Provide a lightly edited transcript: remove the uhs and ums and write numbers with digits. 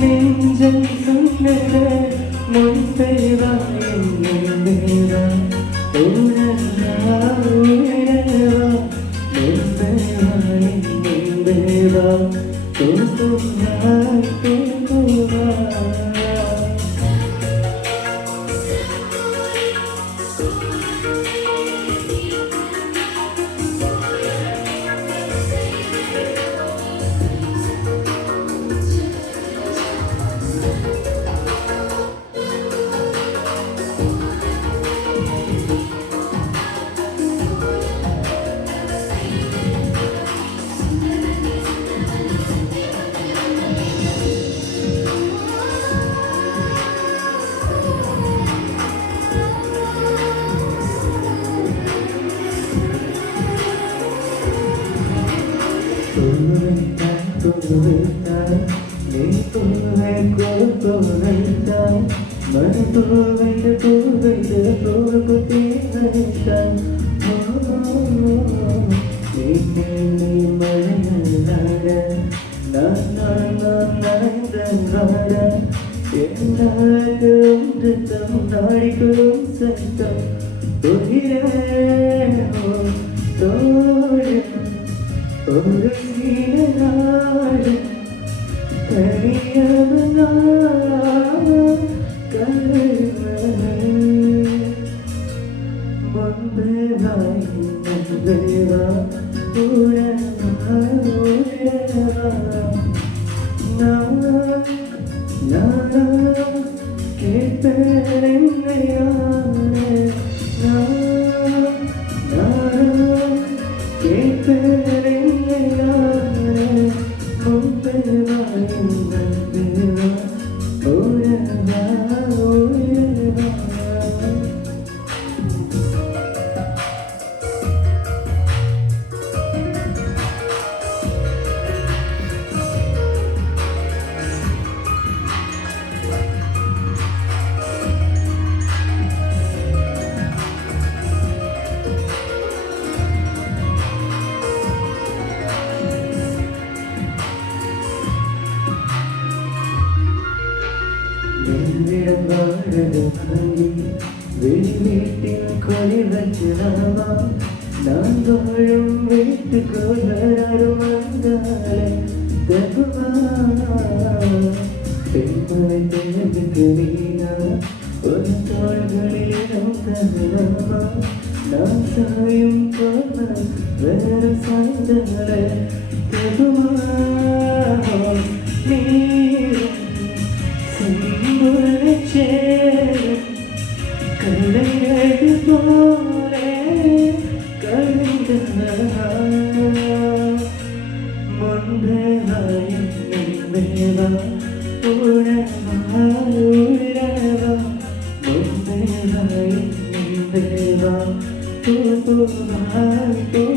நெஞ்சம் சொன்னது முன்பேவா என்னேவா உணர்வா உயர்வா முன்பேவா என்னேவா தூங்குவா தூங்குவா நீ தூவை கொடுத்தாய் மன தூவைந்து தூவைந்து தூக்கு தீர்ந்தான் நீ மழையாட நான் நான் நான் நனைந்தாட என்னாலும் ரத்தம் நாடிகளும் சத்தம் தோழ ஒரு சில நாள் கரியவனா முன்பேவாய் முன்பேவா உணவா உணவா நான் கேட்பேன் என்னையானே நான் கேட்பேன் என்னையானே முன்பேவாய் முன்பேவா உணவா உணவா வீட்டில் கொடி வச்சிடாமா நான் தோழும் வீட்டுக்குள் வரும் வந்தாலே தகுவா பெண்மலை தெரிஞ்சுக்கு வீணா ஒரு தோள்களிலும் தகுலாமா நான் சாயும் போன வேறு சாய்ந்தாலே தகுவா நீ கலையது போலே கலைந்தவா முன்பேவாய் முன்பேவா உணவா உணவா முன்பேவாய் முன்பேவா தூங்குவாய்